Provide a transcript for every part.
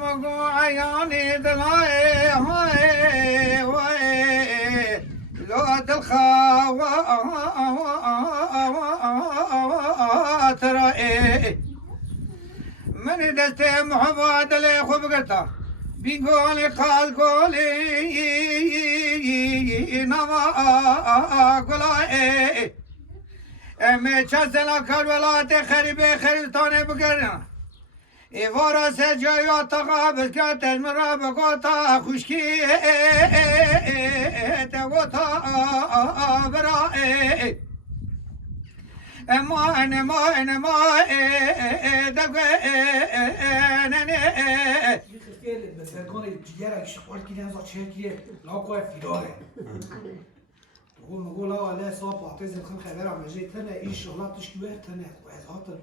مگو عیانی دلای های وای لو دل خاطر من دست محبت لی خوب گرتا بینگولی قلقولی نما گلای امی چسلا کلولات خریبه خریستانه بگرنا ایوارا سه جایات قابل که تجمرا بگوتا خوشکی تگوتا برای ما دقه ننه بسرگان جیگرک شخوال کردن زا چه کیه لاکوه فیداره تقول مقول لا علیه صاحب عطیز الخم خبرم مجید تنه این شغلات تشکیوه تنه و از هاتر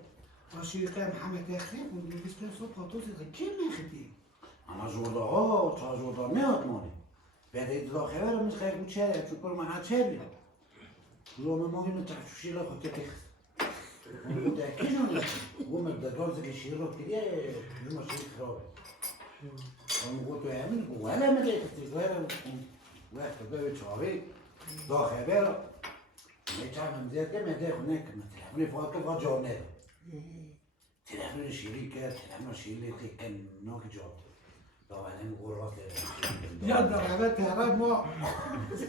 راشی قیم محمد اخرین و بیس کنم صاحب عطیز الخم کم نخدی؟ انا جورده ها تا جورده میاد مانی بعد ایدلا خبرم از خیر بود چه چون پر من چه بیاد روم ماهی نتعشوشی لا خود تخت وده كيلو وما الدجاج اللي يشيله كده يوم شيء خراب هم قلت يعمل ولا ما جيت ولا واحد بقى شعبي ده خبر ما تعمل زيادة ما ده هناك ما تلعبني فوق كذا جونر تلعبني شريكة تلعبني شريكة كان نوك جوب طبعا هم غرات یا درابط هرای ما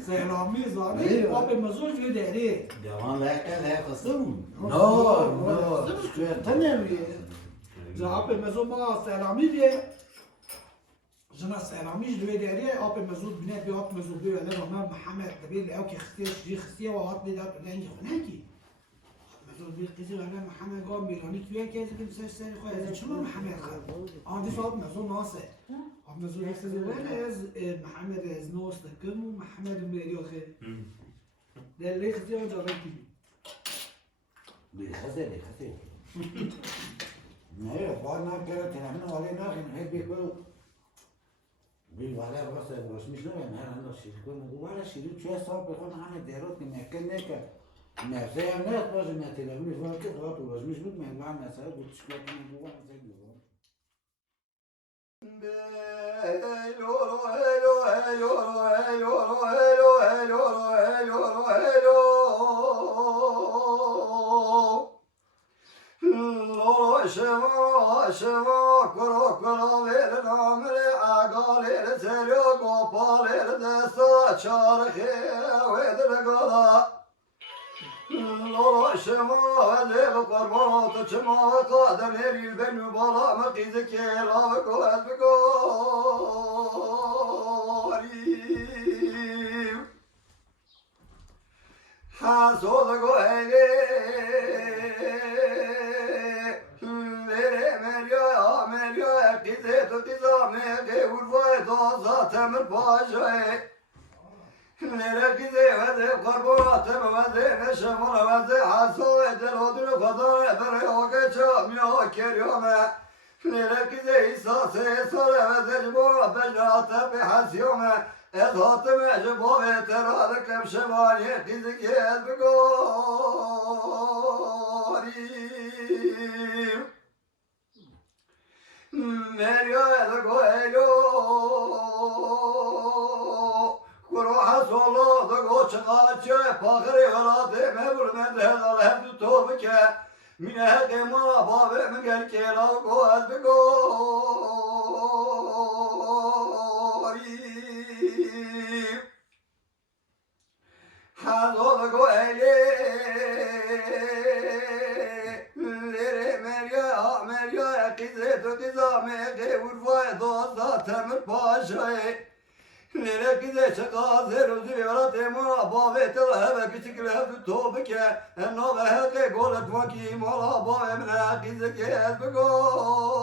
سلامی زانی آب مزوج وی داری دوان لکه خستم نه شوية تنمي آب مزوج ما سلامی بیه جنا سلامیش دوی داری آب مزوج بینه بی آب مزوج بیه ولی ما محمد دبیر لیاو که خستیش جی خستی و آب بیداد لنگی خونکی مزوج بی قیزی ولی محمد قام بیرانی کیه که از که بسش سری خواه از چما محمد خرد آن دیس آب مزوج ناسه آب مزوج هستی ولی از محمد از نوست کم و محمد بیری آخه دلی خستی و جاوی کی بيخسر نه بار نکرد تنمین ولی نخین هی بیکو بی ولی راست راست میشه نه نه نه شیر کنم ولی شیر چه صاحب بخون همه دیروز که مکن نکه مرزه هم نه باشه من تلفنی فوق که خواهد و راست میشه بود من وام نسال بود چیکار کنم بوام زنگ بوام شما کرو ویل نامره آگاله سریو گوپاله دستا چارخی ویدر گلا لولا شما ولیل قربانات شما قادم هریل بنو بالا مقیز که لاوکو از بگاریم حسود گو هیلی قیزه تو قیزامه که ورفای دوزا تمر پاشه لیره قیزه وزه قرباناتم وزه نشمون وزه حسوه دلودر فضای بره آگه چامی آکریومه لیره قیزه ایساسه ساله وزه جبورا بجراته به حسیومه از حاتمه جبوه تراده کم شمانی قیزه که از بگاریم مریا از گوهلو کرو حسولو دگو چقاچه پاخری ولاده مبول من دهدال هدو توبه که من حق ما بابه مگر که لاغو از بگاریم حضو دگو هلی قیزه تو قیزامه که ورفای دوزا تمر پاشای لیره قیزه چقازه روزی بیارات ما باوه تلهوه کچک لحظو توبه که انو به حقه گولت واکی مولا باوه من قیزه که از بگاریم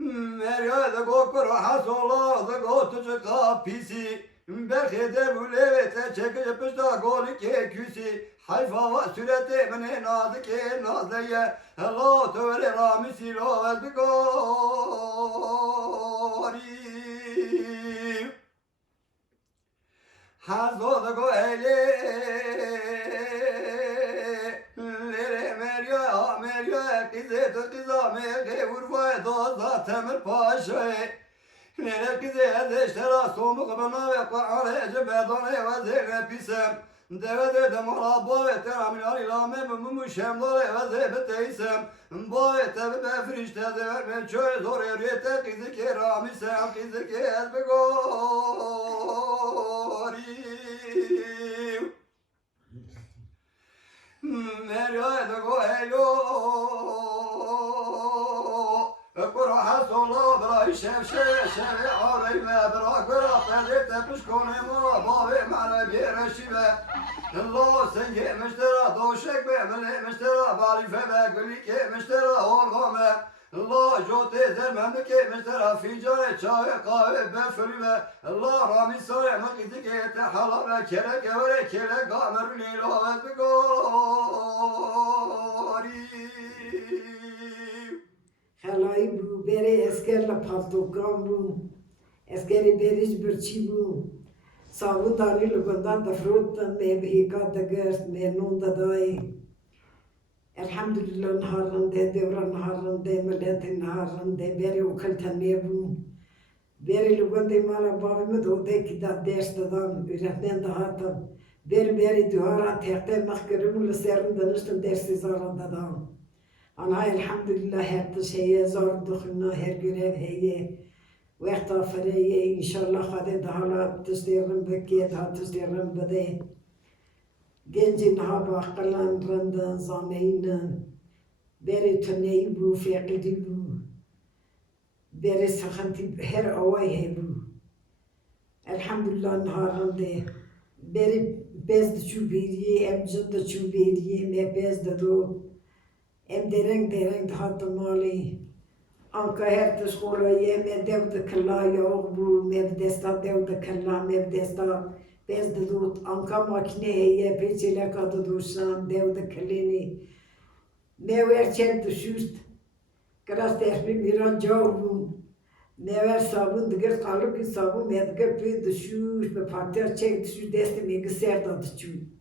مریا دگو کرو حسولا دگو تو چقا پیسی برخی دبوله و چکش پشتا گولی که کسی حیفا و صورت من ناز که نازه الله تو ولی رامی سیلو از بگاریم حضو دگو ایلی لیره مریا صوم قبلنا وقرآن جبادون وزين بيسم دوده دمارا باوه ترا من آلی لامه مموشم داره وزه بتیسم باوه تبه بفرشته دور من چوی زوری ریته قیزی که رامیسم قیزی که از بگاریم مریای دگو هیلو برا حس الله برای شف عاری و برا برا پدر تپش کنه ما باوه معنا بیرشی و الله سنگه مشترا دوشک به مله مشترا بالیفه به گلی که مشترا هرغامه الله جوته زرمه که مشترا فیجان چای قهوه بفری و الله رامی ساره مقیدی که تحالا و کله گوره کله گامر لیلو و بگاری خلایی بو بری اسکر لپالتوکان بو اسکری بریش برچی بو صابون دانی لگندان دفروتن می بهیکا دگرست می نون دادای الحمدلله نهارنده دورا نهارنده ملت نهارنده بری وکلتنی بو بری لگنده مالا باوی مدوده که داد درست دادن üretilen dağıtım beri duhara tehte mahkırımı lüserinde dönüştüm dersi zarardadan Ana elhamdülillah her şeye zor duhuna her görev heye ve tafireye inşallah hadi daha tüzlerim bekiye daha tüzlerim bede gencin ha bakılan rından zameynen beri tüneyi bu fiqidi bu beri sıkıntı her avay he bu elhamdülillah naharında beri bezdi çu biriye emcinde çu biriye me bezdi do em dereng hatta mali anka her tşkola yeme devde kalla yok bu mevdesta devde kalla mevdesta bezde dut anka makine ye peçele kadı dursan devde kalleni mever çel düşüst kras terbi miran javu mever sabun diger kalıp ki sabun medger pe düşüst be parter çek düşüst deste megiser da düşüst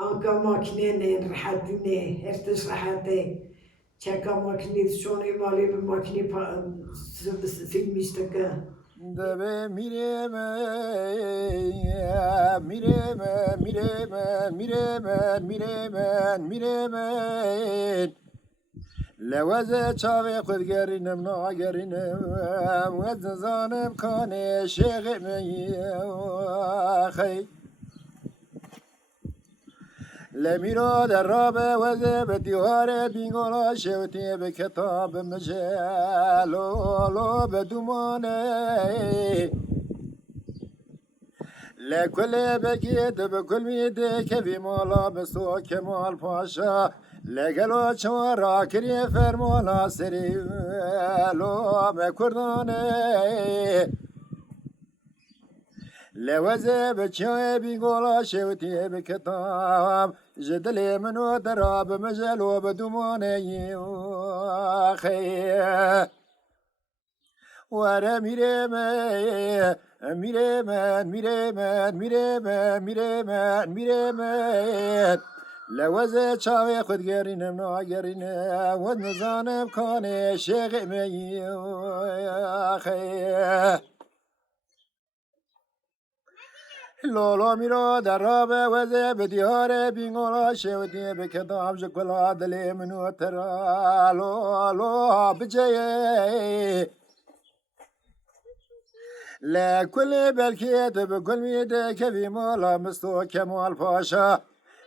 Anka makine rahatine, herkes rahatı. Çeka makine, şunu mali bir makine silmiştik. Deve mireme, mireme. Leveze çave kod gerinim na gerinim, vedzanım kane şeğimi xey. لمیرا در راب وزه به دیوار بینگالا شوتی به کتاب مجلو به دومانه لکل بگید به کل میده که بی مالا به سو کمال پاشا لگلو چوارا کری فرمالا سری لو به کردانه لوزه بچه بینگولا شوتی به کتاب جدلی منو دراب مجلو بدومانه خیه وره میره لوزه چاوی خود گرینم ناگرینم ود نزانم کانه شغمه خیه لولا میرا در راب وزه به دیار بینگالا شوتی به کتاب جکلا دلی منو ترا لولا بجه لکل بلکیت به کل میده که بی مالا مستو کمال پاشا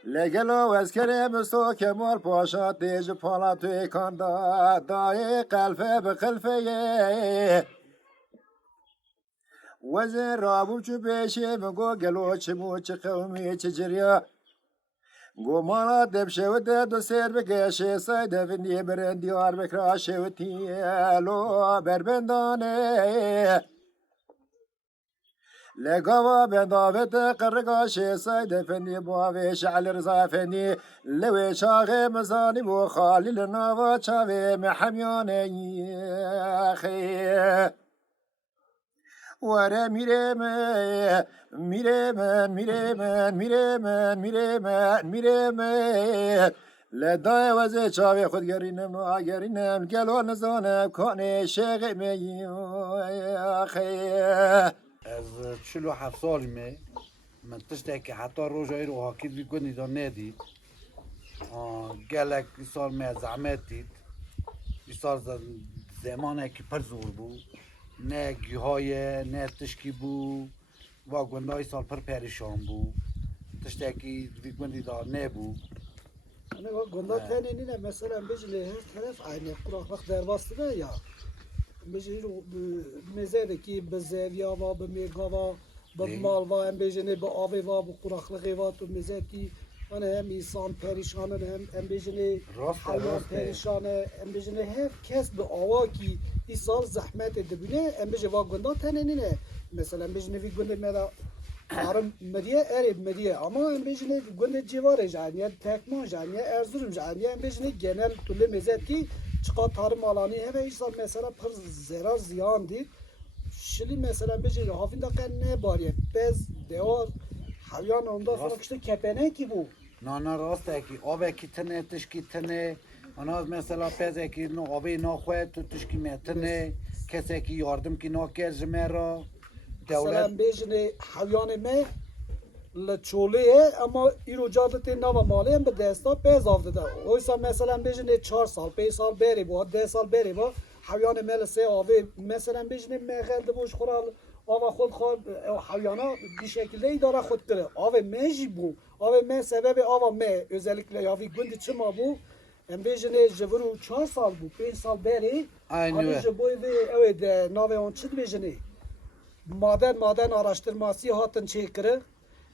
لگلو وزکره مستو کمال پاشا تیج پالا توی کاندا دای قلفه به خلفه وزن رابو چو پیشه مگو گلو چمو چه قومی چه جریا گو مالا دب شوته دو سر بکشه سایده فندی برن دیار بکرا شوتی لو بربندانه لگاوا بنداوت قرقاشه سایده فندی باوی شعل رضا فندی لوی شاغه مزانی بو خالیل ناوا چاوی محمیانه خیه وره میره لدای وزه چاوی خود گرینم آگرینم گلو نزانم کانه شغمه خیه از 47 سالمه من تشتکی حتی روزایی رو حاکید بی کنی دا ندید گلک ای سال می زحمت دید ای سال زمانه که پر زور بود نه گیهای نه تشکی بود و گنده ای سال پر پریشان بود تشتکی بی کنی دا نبود انا گنده تنی نینه مثلا بجلی هر طرف aynı kurak bak dervastı ne ya. Bejeli mezede ki be zevya va be megava be mal va em bejene be abi va bu kuraklığı va tu mezeti ana hem insan perişan hem bejene hayvan perişan hem bejene herkes be ava ki isal zahmet edibine hem bejene va gunda tane ne mesela bejene vi gunda mera Arım mediye erib mediye ama em bejene gunda civarı janiye tekman janiye Erzurum janiye em bejene genel türlü mezeti çıkan tarım alanı heve insan mesela pır zarar ziyan değil. Şimdi mesela bejeli hafında kan ne bariye bez devar hayvan onda sonra işte kepene ki bu. نه راسته که آبه کی تنه تشکی تنه آنها مثلا پیزه که نو آبه نخواه تو تشکی میتنه کسی که یاردم که ناکر جمعه Mesela دولت bejeli hayvan me le çoluğe ama irocadete nava mali hem de desta bez avdı da. Oysa mesela bejeli 4 sal 5 sal beri bu 10 sal beri bu hayvan me le se abi mesela bejeli me geldi boş kural ama خود hayvana bir şekilde idare kutları. Abi meji bu. Abi me sebebi ava me özellikle ya bir gündü çıma bu. Em bejene jevuru 4 sal bu 5 sal beri. Aynı Abi öyle. je boy ve evet nave on çid bejene. Maden araştırması hatın çekirir.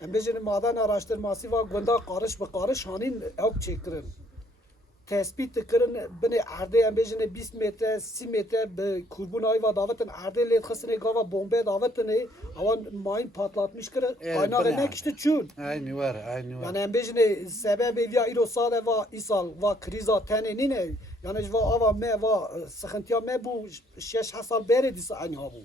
Em bejene maden araştırması ve gunda karış be karış hanin yok çekirin. Tespit kırın beni arde em bejene 20 metre 30 metre be kurbun ay ve davetin arde le khasne gava bombe davetini avan mayın patlatmış kırı kaynağı beni ne işte çün. aynı var aynı var Yani em bejene sebebi ya iro sale ve isal ve kriza tane ne yani ve ava me ve sıkıntıya me bu 6 hasal beri dise aynı ha bu.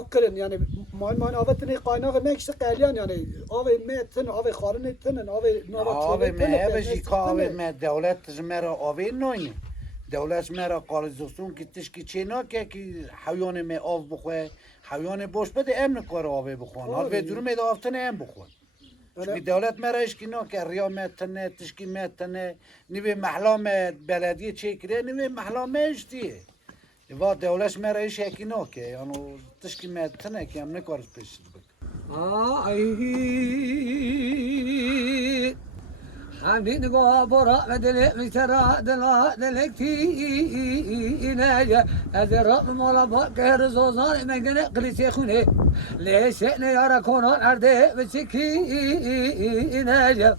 Ökürün yani mayın avetini kaynağı me işte kalyan yani ave metin ave karın etinin ave nava آبه مه بشی که آبه مه دولت جمعه آبه ناینه دولت جمعه قارزوستون که تشکی چه ناکه که حیوان مه آب بخواه حیوان بوش بده امن کار آبه بخوان حال به دور میده آفتنه ام بخوان چون دولت مره اشکی ناکه ریا متنه تشکی متنه نوی محلام بلدیه چه کره نوی محلام اشتیه و دولت مره اش اکی ناکه یعنی تشکی متنه که امن کارش پیش بک حمدين قوا برا بدل مشترى دلا دلكتي إنايا هذا الرب مولا بكر زوزان مجنى قليسي خونه ليش أنا يرى كونان أرده بسكي إنايا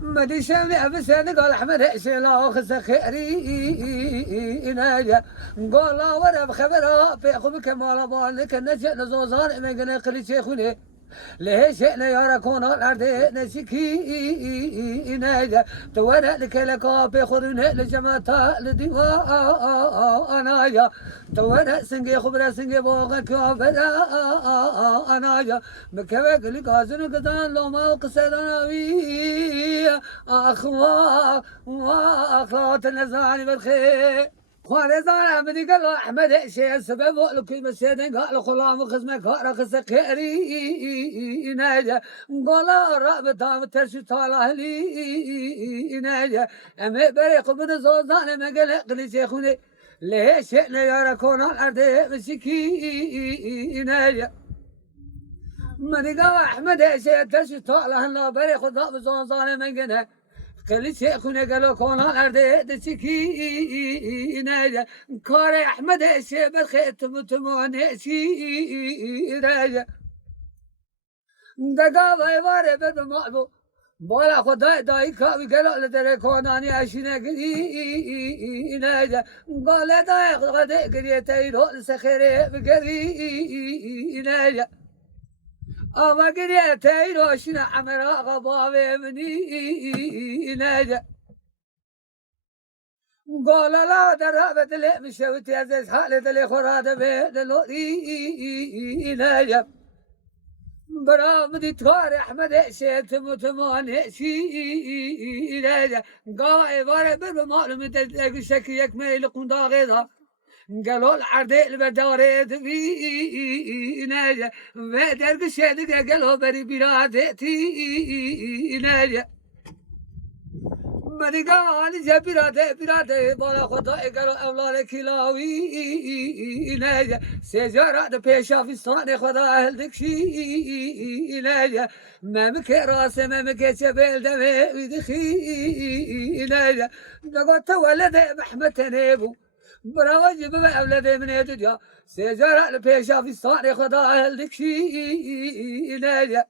مدي شامي أبسان قال أحمد شلا خس خيري إنايا قال لا ورا بخبرها في أخوك مولا بالك النجى زوزان مجنى قليسي خونه ليش انا يرى كون الارض نسكي ناجا تونا لكلكا بخورنا لجماتا لدواء انايا تونا سنجي خبرا سنجي بوغا كافلا انايا مكبك لقازن قدان لو ما قصدنا وي اخوا واخوات النزاني بالخير خواني زار أحمدي قال له أحمد شيء سبب لكل مسجد قال له خلام خزمك هرق سكري ناجا قال رب دام ترشي طالع لي ناجا أما بريق من زوزان ما قال قلي شيخوني ليش احنا يا كون الأرض مسكي ناجا من قال أحمد شيء ترشي طالع لا بريق دام زوزان ما قال قلی شیخونه گلو کنان ارده دسکی نایا کار احمد شیبر خیتم تمانه شی نایا دگا واره بر مالو بالا خدای دای کاوی گلو لدره کنانی اشینه گری نایا قال دای خدای گری تیرو سخره بگری نایا أما قريت يروشنا عمرا غضابي مني ناجا قال لا درابة لي مشوت يا زيز حالة لي خراد بيد لوري ناجا برامدي تكار أحمد شيت متماني شي ناجا قال عبارة بالمعلومة تلاقي شكيك ميل قندا غيظها قالوا العردي البداري تبينا ودرق شادق قالوا بري برادتي ناجا مدي قال جا برادة بالا خطاي قالوا أولاد كلاوي ناجا سجارة بيشا في الصاني خدا أهلك شي ناجا ما مك راسه ما مك شبل دمي ودخي ناجا لقد ولد محمد تنيبو براوج بما أولاد من يدجا سجارة بيشا في الصاني خدا أهلك شي ناجا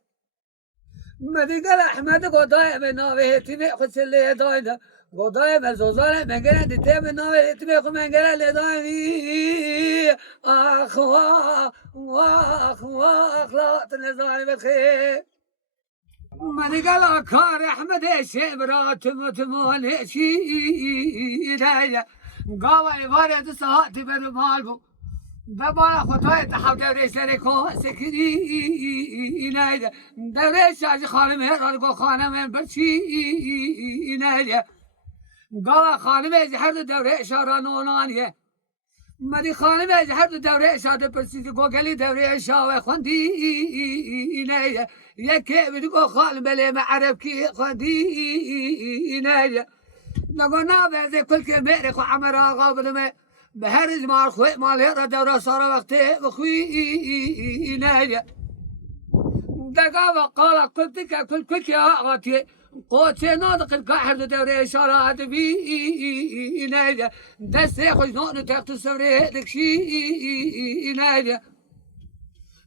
مدي قال أحمد قضايا من نواه تبي خش اللي دايدا قضايا من زوزان من قال دتي من نواه تبي خو من قال اللي دايدي آخ واخ لا تنزاني بالخير مدي قال كار أحمد شبرات متمون شي دايا قاوة إبارة ساعات بالمالبو دبارة خطاي تحاول دوري سركو سكني نايدا دوري شاج خانم هرقو خانم برشي نايدا قال خانم زحر دوري شارانونانيه مدي خانم زحر دوري شاد برسي قوقلي دوري شاوي خندي نايدا يكي بدقو خالم بلي معرف كي خندي نايدا لقونا بازي كل كميري خو عمرا غابل ما بهرج مع خوي مال هذا دورة صار وقته بخوي ناجا دقا وقال كل يا غاتي قوت ناطق القاحر دورة إشارة بي ناجا دس خوش نون تحت السفرة هذاك شي ناجا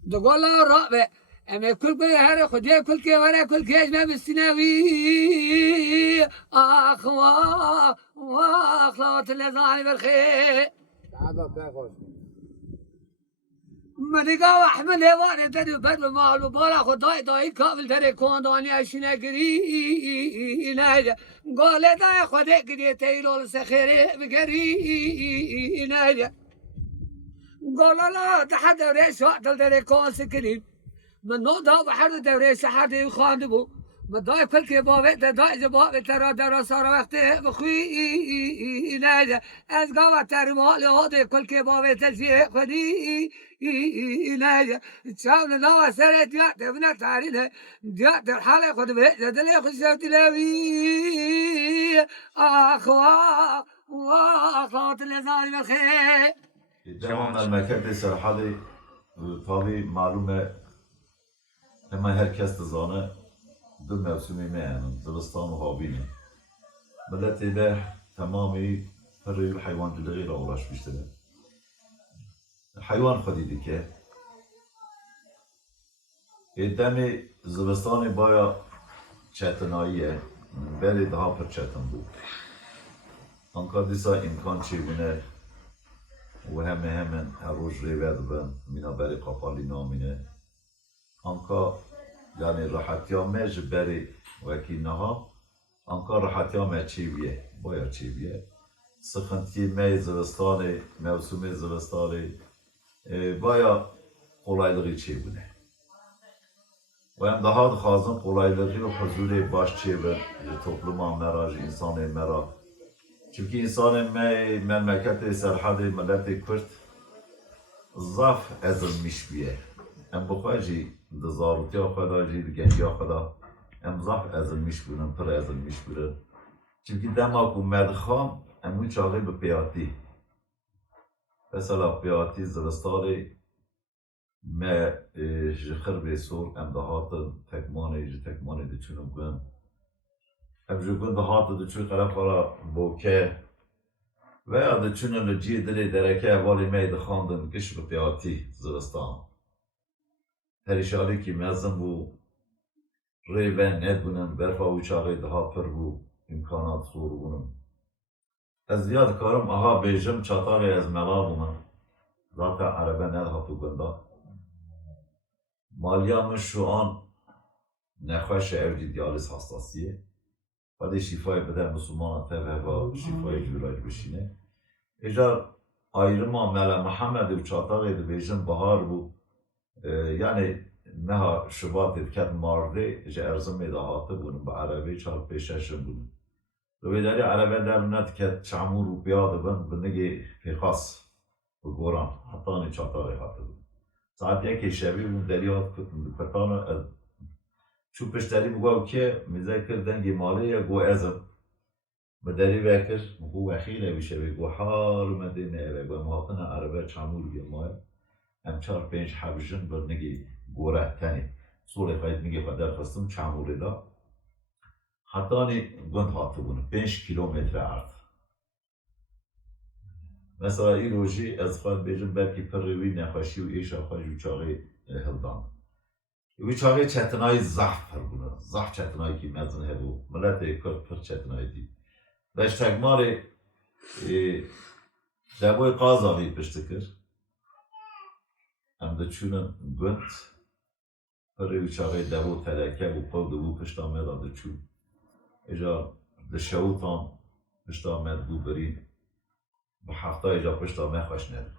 دقول لا رابع أما كل هذا خدي كل كي ولا كل كي ما بالسناوي واخ لا تلزاني بالخير مدقا أحمد هواني تدي بدل مال وبالا خداي داي كافل تدي كون داني عشنا قري ناجا قال داي خدي قدي تيلو السخيري بقري ناجا قال لا تحدى ريش وقت تدي كون سكرين من نوضا بحر دوري سحر يخاندبو مداي كل كبابة داي جبابة ترى درا صار وقته بخوي ناجا از قاوة ترمال هذا كل كبابة تلشي خدي ناجا تشاون نوا سر ديات ابن تاريخ ديات الحالة خد بيت دلي خشيت لوي واخوات اللي بالخير جوان المكتب سرحالي طبي معلومة اما herkes tezane du mevsumi me yani zivistan û havînê milletê de temamî pirî heywancilîğî re uğraşmıştire heywan xwedî dike demê zivistanê baya çetinayî ye berê daha pir çetin bû anka dîsa imkan çêbûne û hemen her roj rêve dibin mîna berê qapalî namîne anka yani rahatya me ji berê wekî niha anka rahatya me çêbiye baya çêbiye sıxintiyê me zivistanê mevsumê zivistanê baya qolaylığı çêbûne و em daha dixwazin qolaylığı û huzurê baş çêbin ji topluma me ra ji însanê me ra çimkî însanê me memleketê serhadê milletê Kurd zaf ezilmiş bûye em bixwe jî di zaroktiya xwe da jî di genciya xwe da em zaf ezilmiş bûnin pir ezilmiş bûnin çimkî dema ku me dixwam em wî çaxê bi pêyatî mesela pêyatî zivistanê me ji xirbê sor em dihatin tekmanê ji tekmanê diçûnin gund em ji gund dihatin diçûn qereqara boke veya diçûnin li ciyê dilê dereke hevalê me dixandin giş bi pêyatî zivistan perişanekî mezin bû rêve nedbûnin berfa wî çaxê daha pir bû imkanat zor bûnin ez ya dikarim aha bêjim çatarê ez mela bûmin zaten erebe nedhatû gunda maliya min şu an nexweş e ew jî diyalîz hastasiyê xwedê şîfayê bide misûmana te veva şîfayê cûrac bişîne îjar ayrıma Mele Mihemedê û çatarê dibêjin bihar bû yani meha Şubatê diket Mardê ji Erzimê de hatibûnin bi erebê çar pêş şeşin bûnin li wê derê erebe derbine diket çemûr û piya dibin bi nigê pêxas و گوران حتی نی چطوری هاته بود ساعت یکی شبی بود دریات کتانو چو پشتری بگو که میزه کردن مالی گو ازم بدری وکر گو اخیره بیشه گو حال مدینه گو مهاتن عربه چامور بیمای ام 4-5 حبجن بر نگی گوره تنی سوره خواهید میگه خود خواستم چاموری دا حتی نی گند هاته بود 5 کیلومتر عرض مثلا این روزی از خواهد بیجم بلکی پر روی نخواشی و ایشا خواهد ویچاقی هلدان ویچاقی چتنای زحف پر بونه زحف چتنایی که مزن هبو ملت کرد پر چتنایی دی بشتگماری دبوی قازاقی پشت کرد هم ده چونن گند پر ویچاقی دبو تلکه و قو دبو پشت آمد ده چون ایجا ده شوطان پشت آمد بو برین به هفته ایجا پشت آمد خوش نداره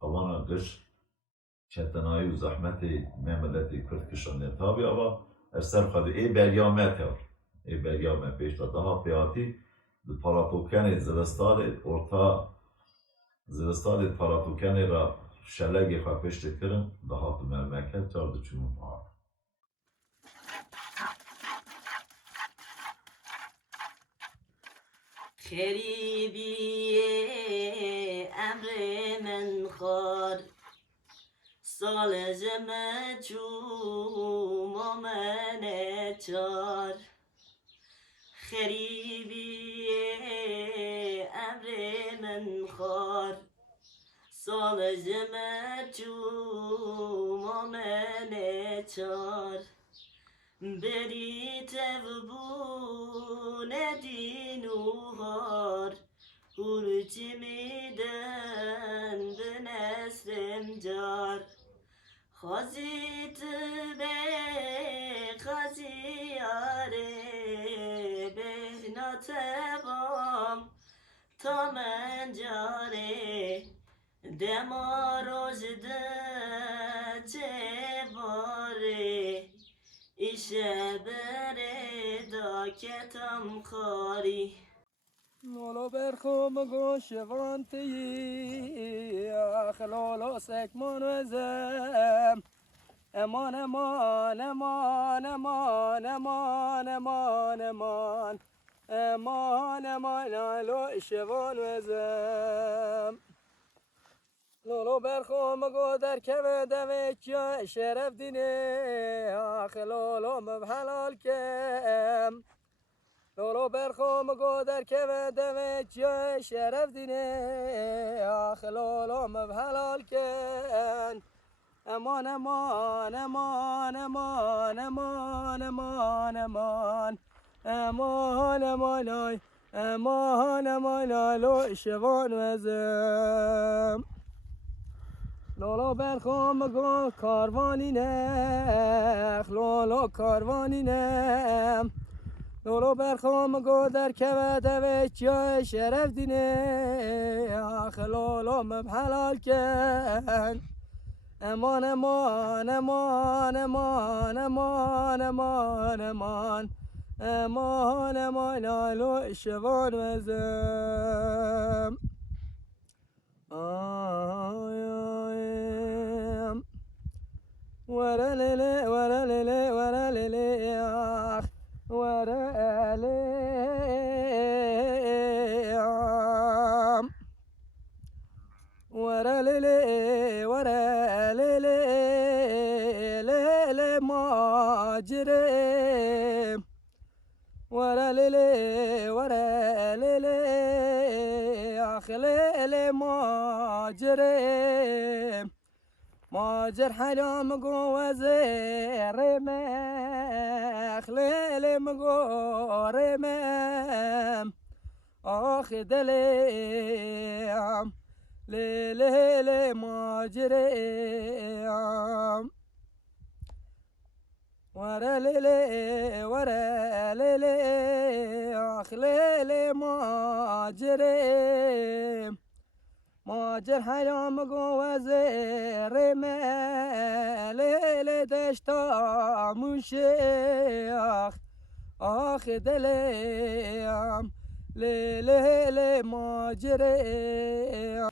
اوانا گش چتنایی و زحمتی مملتی کرد کشانه تابی آبا ارسل خواهد ای بریامت هر ای بریامت پیشتا daha پیاتی ده پاراتوکن زلستاد ارتا زلستاد پاراتوکن را شلگی خواه پشت کرن daha تو مملکت چارد چون آر خریبی امر من خار سال جمع چوم آمن چار خریبی امر من خار سال جمع چوم آمن چار بری تبون دینوهار هرچی میدن به نسرم جار خازیت به خازیاره بهنا تبام تا من جاره دماروز ده چه باره ایشه بره دا کتم خاری مولو برخوم گوش وانتی خلالو سکمان وزم امان امان امان امان امان امان امان امان امان لو شوان وزم لولو برخوم گو در که دویچ شرف دینه خلالو مبحلال کم لولو برخوم گو در که دویچ شرف دینه خلالو مبحلال کن امان امان امان امان امان امان امان امان امان امان امان لو شوان وزم لولو برخوم گو کاروانی نخ لولو کاروانی نم لولو برخوم گو در که دویچ شرف دینه آخ لولو مبحلال کن امان امان امان امان امان امان امان امان امان لو شوان وزم ورا ليلي ورا ليلي ورا ليلي آخ ورا ليلي ورا ليلي ورا ليلي ليلي ما جري ورا ليلي ورا ليلي آخ ليلي ما جري ماجر حلام قوة رمخ ليلي مقو رمم آخ دليم ليلي ماجريم ورا ليلي ورا ليلي آخ ليلي ماجريم ماجر حیام گوزه ليلي دشتا مشيخ آخ دليم ليلي ماجريم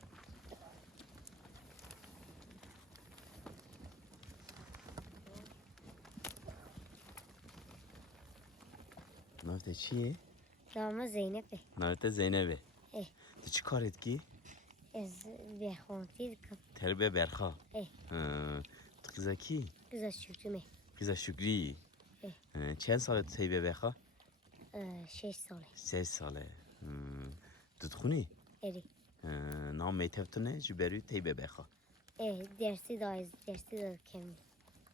Navte çiye? Namı Zeynep'e. Navte Zeynep'e. Tu çi kar etki? Ez bexwanti dikim. Terbe berxa. Eh. Tu kıza ki? Güzel şükrüme. Kıza Şükri. Çend salet teybe berxa? 6 sale. 6 sale. Tu dixuni? Eri. Nam meytevtune ji berû teybe berxa. Dersi da kemi.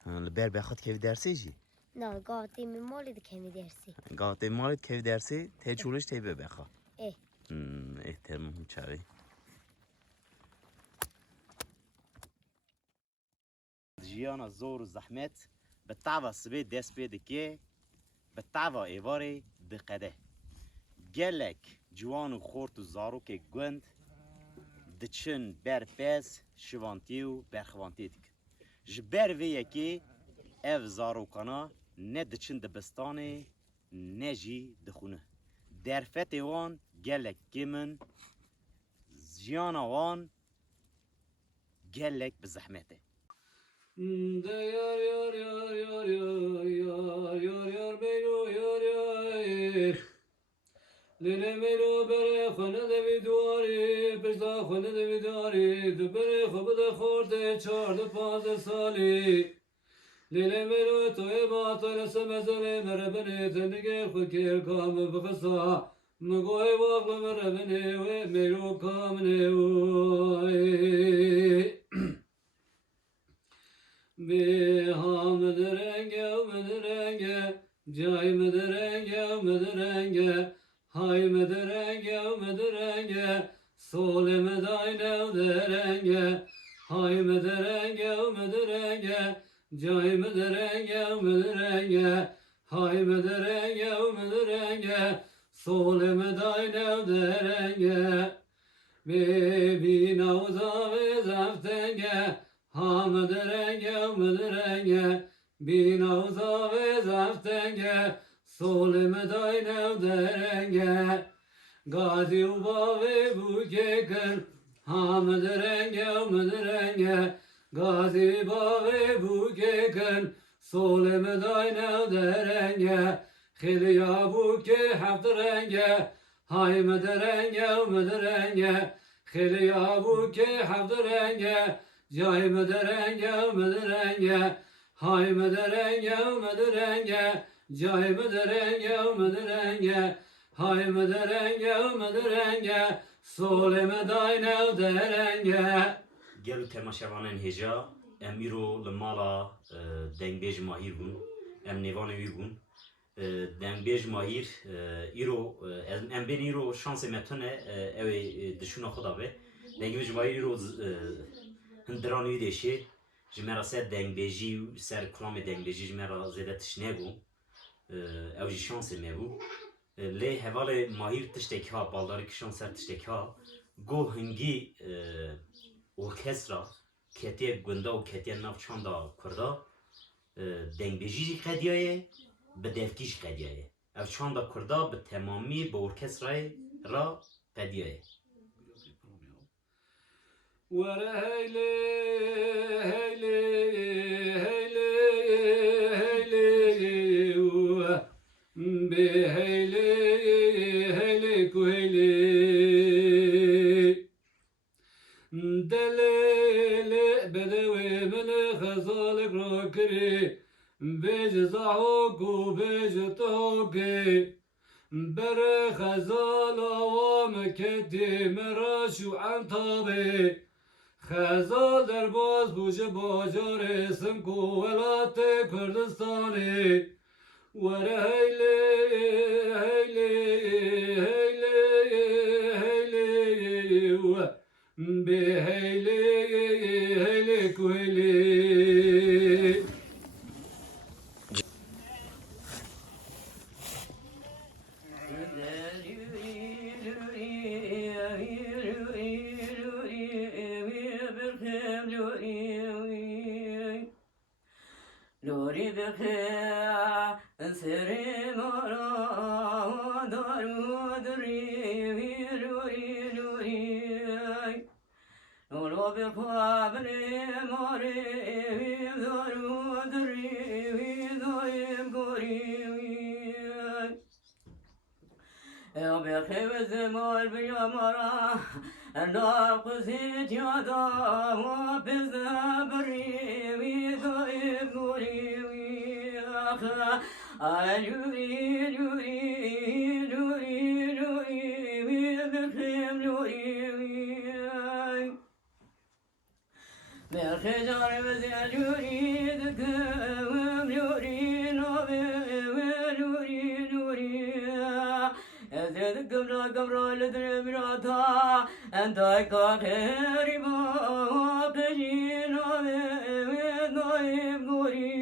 Li ber berxat kev dersê jî? Na gati mi mali dikemi dersi. Gatê malet kev dersê tê çûliş teybe berxa. Tamam çavê. Jiyana zor û zehmet bi tava sibê dest pê dike, bi tava êvarê diqede. Gelek ciwan û xort û zarokê gund diçin ber pez, şivantiyê û berxivantiyê dikin. Ji ber vê yekê ev zarokana ne diçin dibistanê ne jî dixune. Derfetê wan gelek kêm, jiyana wan gelek bi zehmet e. De yar yar yar yar yar yar yar yar beylo yar yar. Lele meylo bere xane de viduari, pişta xane de vidari, de bere xabı da xorte çardı pazı sali. Lele meylo toye batale semezele merebene tendige xukir kam bıkısa. Mgoy vaklı merebene ve meylo kamne oy. Be hamdrenge umdrenge cay mdrenge umdrenge hay mdrenge umdrenge sole medayne umdrenge hay mdrenge umdrenge cay mdrenge umdrenge hay mdrenge umdrenge sole medayne umdrenge be binauza ve zaftenge hamdrenge umdrenge binauza ve zaftenge solem dayne derenge gazi uba ve bukekın hamdrenge umdrenge gazi uba ve bukekın solem dayne derenge khiliya buke hafdrenge hay mdrenge umdrenge khiliya buke hafdrenge Cay mderenge mderenge hay mderenge mderenge cay mderenge mderenge hay mderenge mderenge sole medayne derenge. Gel temaşevanên hêja em îro li mala dengbêj mahîr bûn, em nêvanê wî bûn. Dengbêj mahîr îro em bên îro şansê me tune ew ê dişûna xwe da be. Dengbêj mahîr îro hindiran wî deşê ji me re ser dengbêjî û ser kulamê dengbêjî ji me re zêde tiş nebû. Ew jî şansê me bû. Lê hevalê mahîr tiştekî ha, baldarî kişan ser tiştekî ha. Goh hingî orkestra ketiye gunda û ketiye nav çanda Kurda dengbêjî jî qediyaye, bi devkî jî qediyaye. Ev çanda Kurda bi temamî bi orkestrayê ra qediyaye. Were heyle heyle heyle heyle be heyle heyle kuheyle delele bedewe mene khazalik rokri bej zahoku bej toke bere khazal avam keti merashu antabe خزال در باز بوش باجار سمکو ولات کردستانی وره هیلی هیلی هیلی هیلی به هیلی هیلی کوهیلی Lori bekha sere mara daru dri lori lori Loro bekha bne mare daru dri doim gori يا بخير زمال بيا مرا أنا قصيت يا دا وبزبري ويضايق قولي وياخا لوري لوري لوري لوري وبخير لوري وياي بخجار بزيا لوري دكوم لوري نوبي ولوري لوري أزيد قبرا لدري براتا أنت كاخيري باقي نوبي ونويب قوري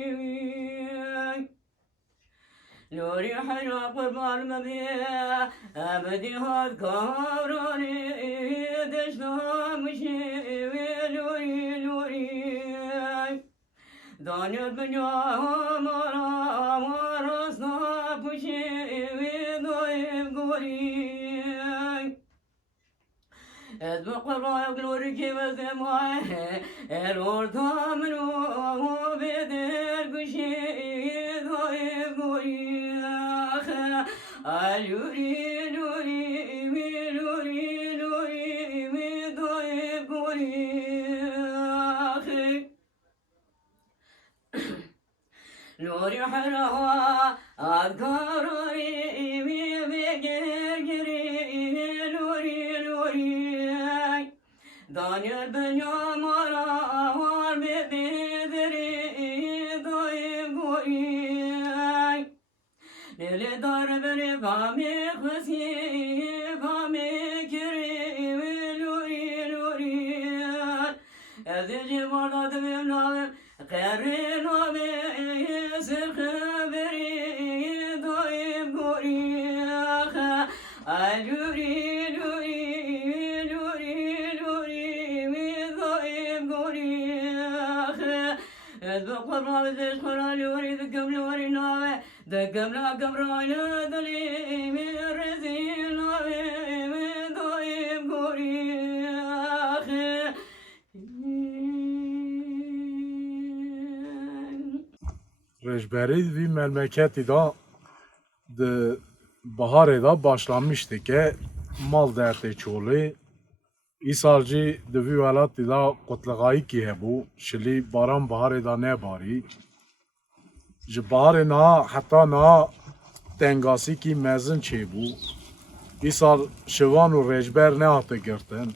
لوري حيا قربان مبيا أبدي هاد كامراني دشنا مشي لوري لوري دانيال بنيا مرا سنا بشي ودويب قوري أدبق الرايق لوري كيف زماي الورد منو بدر قشي دويب قوري لوري لوري لوري لوري دويب قوري لوري حرها أذكاري بقرقري لوري لوري دانيال بنيا مرا والبدري ضيب قوري ليلي ضربني فامي خسي فامي كري لوري لوري أزيجي مرضى دمنا خيري نوبي سرخ بري ضيب قوري لوري لوري لوري لوري ضيب قوري أذبق الرابط خلا لوري ذكم لوري نوبي ذكم لا قبران دلي من الرزي نوبي ضيب قوري Rejberi bir memleketi da de baharı da başlamıştı ki mal derdi çoğulu. İsalcı de bir velatı da kutlağayı ki bu. Şili baran baharı da ne bari. Ji baharı na hatta na tengası ki mezun çe bu. İsal şivan u rejber ne hatı girtin.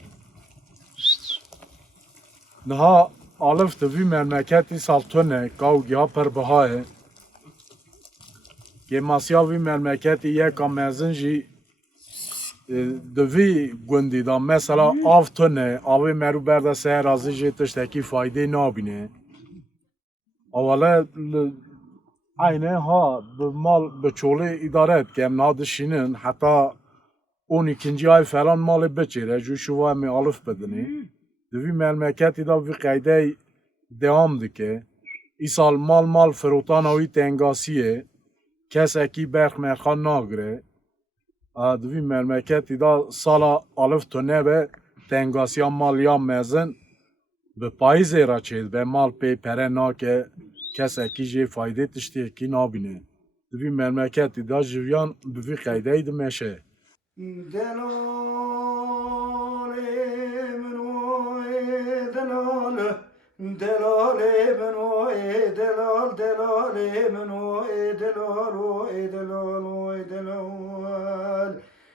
Naha alif de bir memleketi saltune kavgiya per bahaye. Ke masya bir memleketi yeka mezun ji دوی گوندی دا مثلا آف تونه آوی مرو برده سه رازی جه تشتکی فایده نابینه اولا aynı ha bu mal به çolu idare et ki emna dışının hatta 12. ay falan malı beçire ju şu var mı alif bedeni devi memleketi da bir kayde devam dike isal mal frotan oy tengasiye keseki berk merkan nagre devi memleketi da sala alif tone ve tengasiya mal ya mezin به پاییز را چید به مال پی پره نا که کسی که جه فایده تشتی که نابینه دوی مملکتی دا جویان بوی قیده اید میشه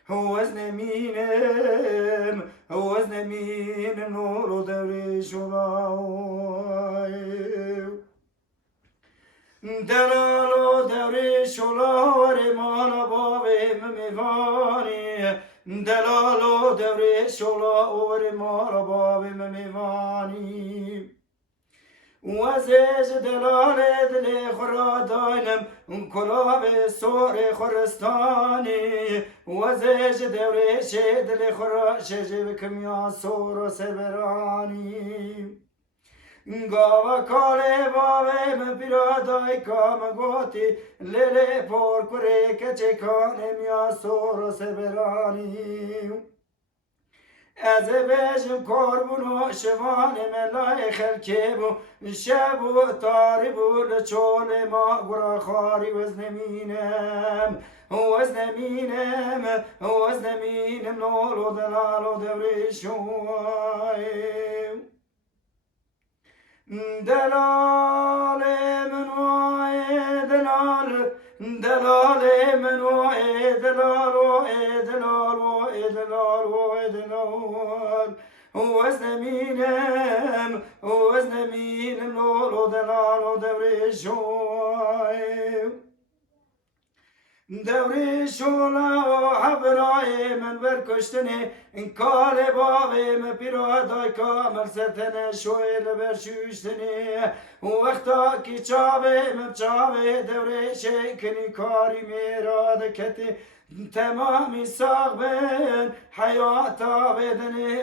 وزن مينم وزن مين نور دوري شلاوي دلالو دوري شلاوي مالا بابي مميفاني دلالو دوري شلاوي مالا بابي مميفاني وزيج دلالة دلي خراداينم كلاب سور خرستاني وزيج دوري شيد دلي خراشج بكم يا سور سبراني قاوا كالي بابي مبراداي كام غوتي للي بور كوري كچكانم يا سور سبراني از بجم کاربونو شوان ملای خلکه بو شب و تاری بو لچول ما گرا خاری وزنمینم وزنمینم لولو دلالو دوری شوی دلال منوی دلال دلال منوی دلال دلال دلال دلال وزنمینم لولو دلالو دوری شوی دوری شولا و حبرای من برکشتنی این کال باقی من پیرادای کامل سرتنه شوی لبرشوشتنی وقتا کی چاوه من چاوه دوری شکنی کاری میراد کتی تمامی ساق بین حیاتا بدنی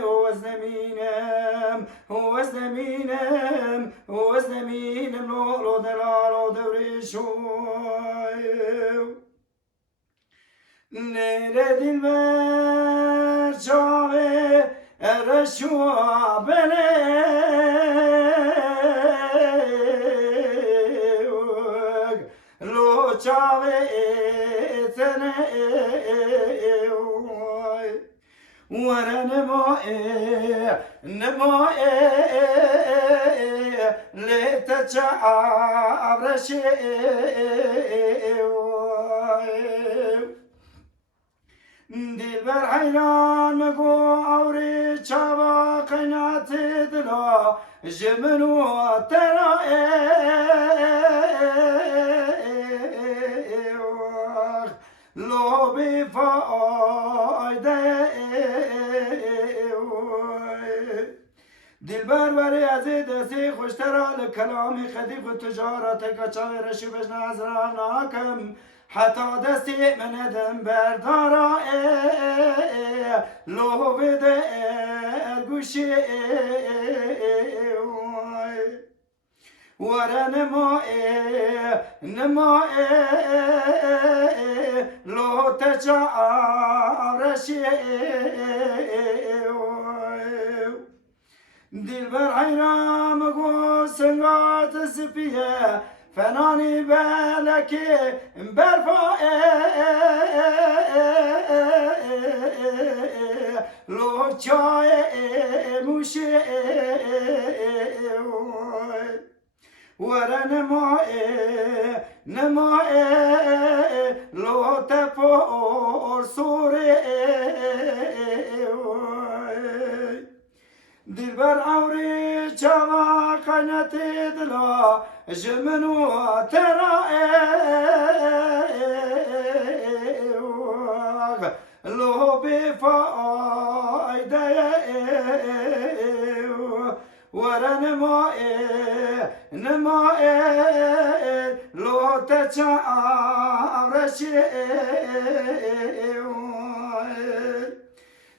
وزنمینم لولو دلالو دوری شوی نیل دلبر چاوه رشوا بله لو چاوه تنه نموه لتچعب رشي دلبر حیران مگو آوری چاوا قینات دلا جمنو ترا لو بفایده دلبر بری از دستی خوشترا لکلامی خدیف و تجارت کچاوی رشی بجن از را ناکم حتی دستی من دم بردارا لو بده گوشی ورا نما لو تجا رشی دلبر حیرام گو سنگات سپیه فنانی بالکی برفا لو چای موشی ورا نما لو تپور سوری دلبر عوری چاوا قنات دلا جمنو ترا لو بفایده ورا نما لو تچا رشی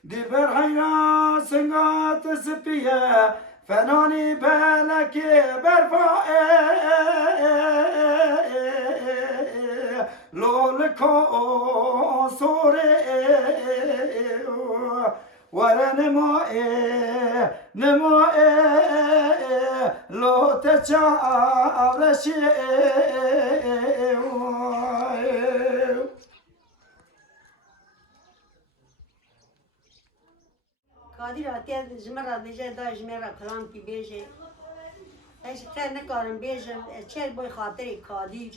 دلبر حیران سنگات سپیه فنانی بالکی برفا لولکو سوری ورا نما لو تچا رشی کادی را تیز جمرا بیجه دا جمرا کلام کی بیجه ایش خیر نکارم بیجم چهر بای خاطر کادی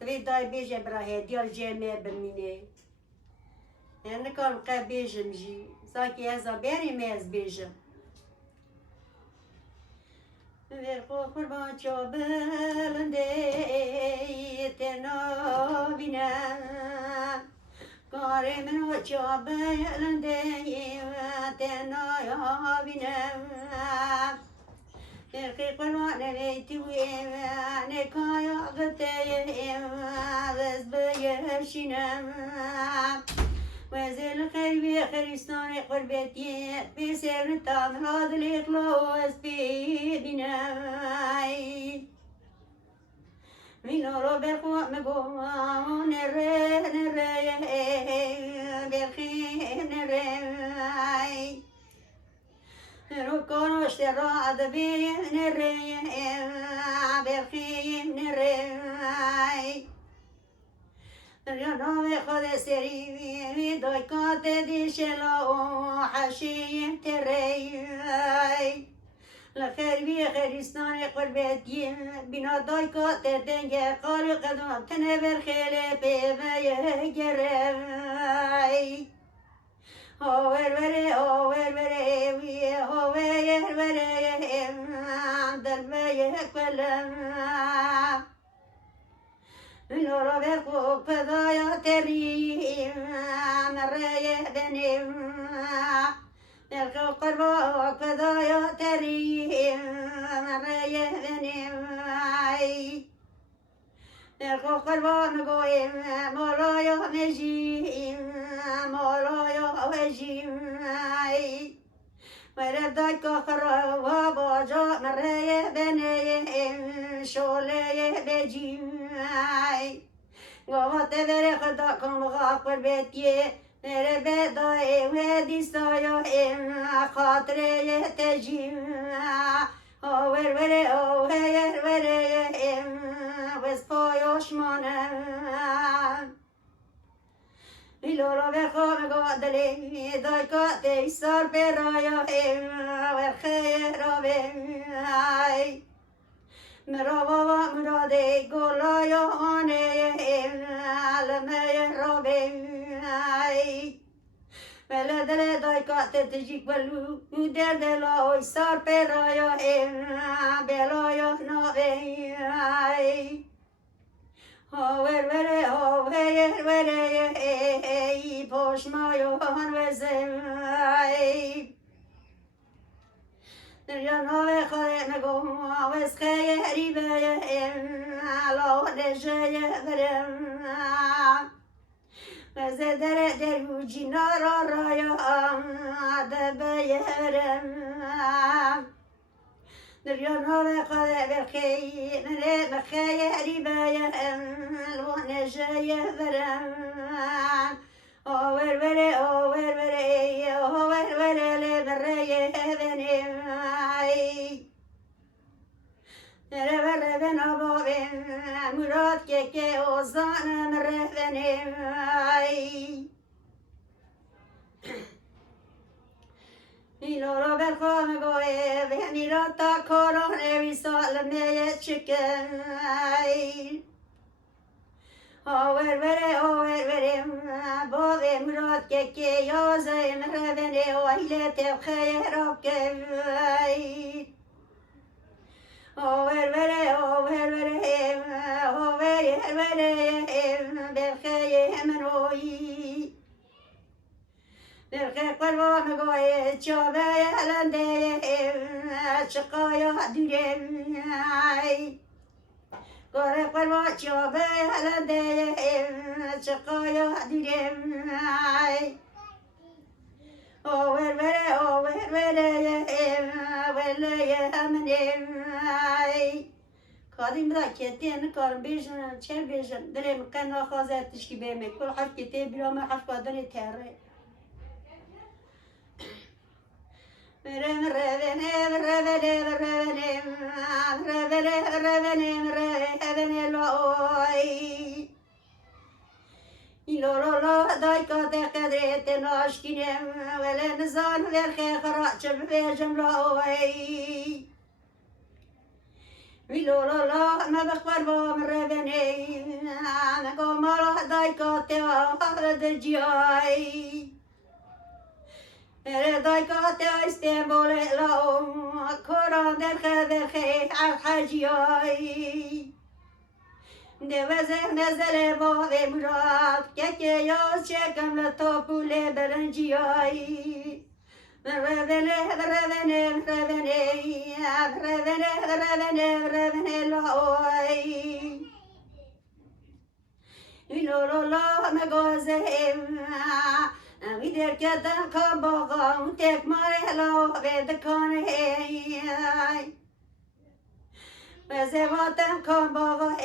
دوی دای بیجه برا هدیال جمعه برمینه نکارم قه بیجم جی ساکی ازا بریم از بیجم ورقو قربان چا بلنده تنا بینم کاری منو چا بلنده تنا بینم ورقی قربان بیتویم نکایا غطیم بز بیشینم وزل خير خريستان قربتي بسر تامراد الإخلاص في بناي من رو بخوا مقوم نره بالخير نره تراد بين الريم بالخيم الريم ريانا خود سري دايكات دي شلو حشيم تري لخير بي خريستان قربتي بنا دايكات تنجي قال قدم تنبر خيلي بيبي جري هوير وري هوير وري وي هوير وري دربي كلام نور بخو فضايا تري مري بني نلقى قربا فضايا تري مري بني نلقى قربا نقوي مولايا مجي مولايا وجي وردك خرا وباجا مري بني شولي بجي قوات بري خداكم غاقر بيتي نرى بداي ودي سايا خاطري تجي اوور وري اوور وري وسبايوش مانا Ilora verkam gadeli dayka te sar peraya verkhera ay merava murade golaya ane alme robe ay meledele dayka te tijik balu derdela oy sar peraya belaya no ay Hover vere hover vere posh mayo vezem Nerjan hove khare mego wes khayri be alo deje verem Vezedere deru jinara raya adabe yerem Nerjan hove khare berkhay nere khayri be الونجاية برام أوور بري أوور بري أوور بري لبري بني معي ربن أبوين مراد كي أوزان مربني معي إلو بالخوم قوي بني راتا كورون ويسال ميت شكاي Over vere bove murad ke yoze mrevene oile te khair okay Over vere bel khair manoyi bel khair qalwa magoy chobe alande chqaya durem Kore qalwa chobe alande chqaya durem Over vere amnem Kadim da keten karım bejn çer bejn direm kana khazat tişki beme kul harf kete bilama harf kadane terre İlolo dayka te kadrete naşkinem vele nizan verke kharaçım vecem laoy İlolo ma bakbar bam revene ma gomara dayka te adjay دایکات استنبول لام کران در خدخه الحجیای دوزه مزل باب مراد که یاز چکم لطاپول برنجیای ربنه لای ایلولا مگازه We did get the cobble, take my hello with the corner. As I want them cobble,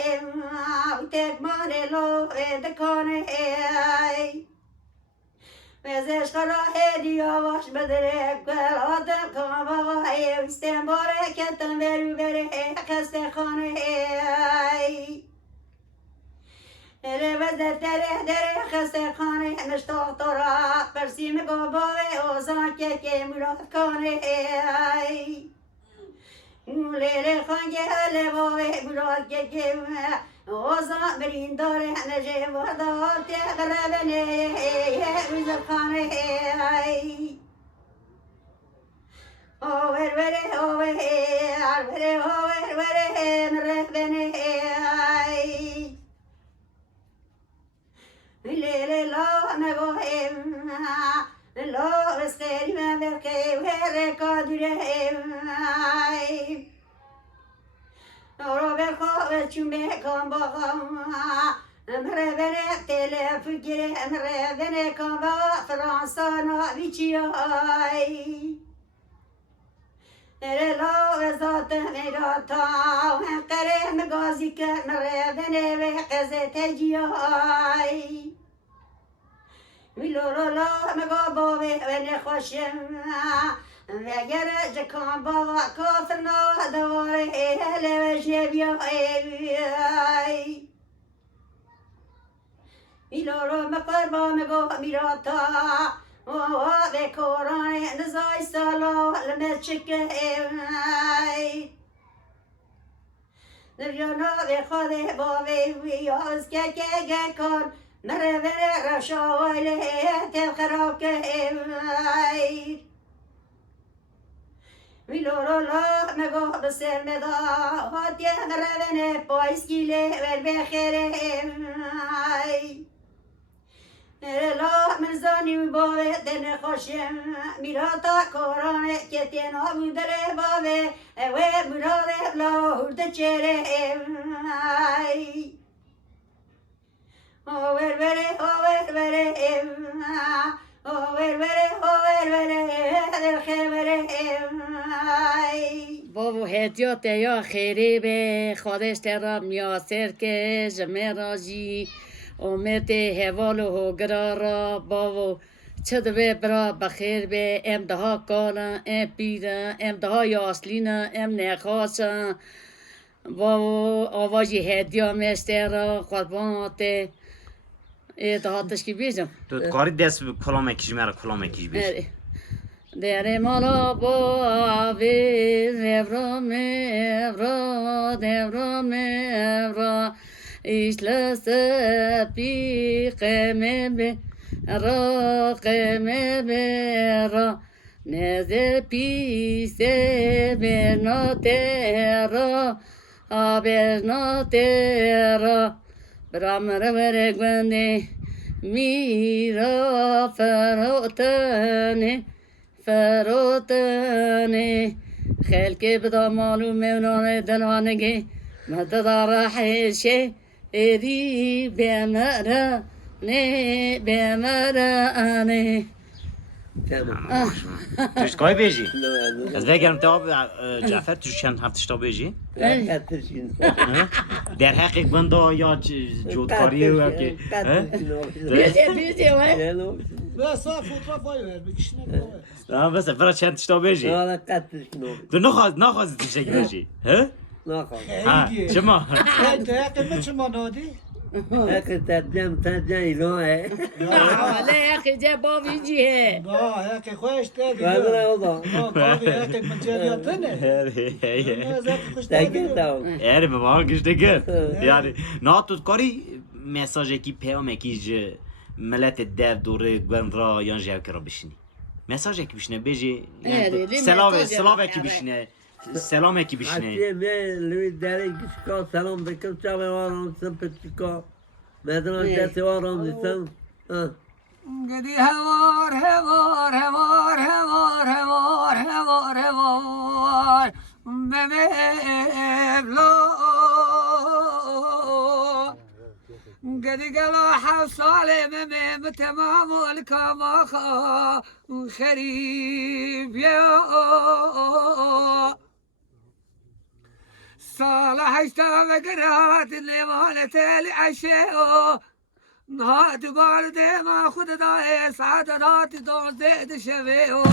we take my hello with the corner. As I shall head you wash, but the well, all them cobble, استنباره کتن برو بره خسته خانه ره وزر دره خسته خانه مشتاق تارا پرسیم گابای اوزان که مراد کانه لیله خانگه لباوه مراد که اوزان برین داره نجه وردار تغربنه وزر خانه over مرهبنه لیله لا مگوهم لا بسخیری من برقی و رکادرهم رو برخواه چون بکن باقم مرهبنه تلف گره مرهبنه کن با فرانسانا بیچی های لا ذات مراتا وقره مغازي كمربنه وقزه تجياي ویلو لا مغابا ونخوشم وگر جکان بابا کافر ناداره اهل و شبیای ویلو مقربا مگو میراتا و به کوران نزای سالا لمچکه نریانا به خود باوی ویاز که کن مرور رشاوله تلخراک ویلورولا مگو بسر مدا هاتی مرونه پایسکیله ور بخیره لا مرزانی و باوه دن خوشم میراتا کورانه که تینا بودره باوه و براده لاهور چهره over vere در خبره بابو هدیات یا خیری به خودش ترام میاسر که جمراجی امت هوال و گرارا بابو چد به برا بخیر به امدها کارا ام پیرا امدها یاسلینا ام نخواسا بابو آواجی هدیا مسترا قربانات دهاتش کی بیجم تو کاری دست کلام کیش مرا کلام کیش بیش در مالا با مورا ایشلس پی قمه به را نزر پیس برناترا برامر برگونده میرا فروتنه خلق بدا مالو مونان دلوانگه مدد راحشه ادی بمرانه توش کای بیجی؟ از بگم تا جعفر توش چند هفتش تا بیجی؟ در حقیق بنده یا جودکاریه و که بیزی بس فوتوغراف وایر بکشنه بس فرا چند تا بیجی؟ تو نخواست تیشه که بیجی؟ خیلی چما؟ قیمت شما نادی؟ ولی اخی جبابی جیه نه یکی خوش دادی یکی منجریاتنه اره بابا گشته گر یعنی نه تو کاری مساج کی پیام کی ملت دو دوره گوند را یا جاو کرا بشینی مساج کی بشینه بیجی سلام کی بشینه سلام کی بشینه لوی داری کشکا سلام بکن چاوه وارم سمپتیکا مدران جسی وارم دیسم گدی هوار بمبلا گدی گلا حصاله تمام الکاماخا خریب یا صالح اشتغلت اللي تالي عشاء نهار دبار دي ما خد داي سعادة داتي دون زيد شبيو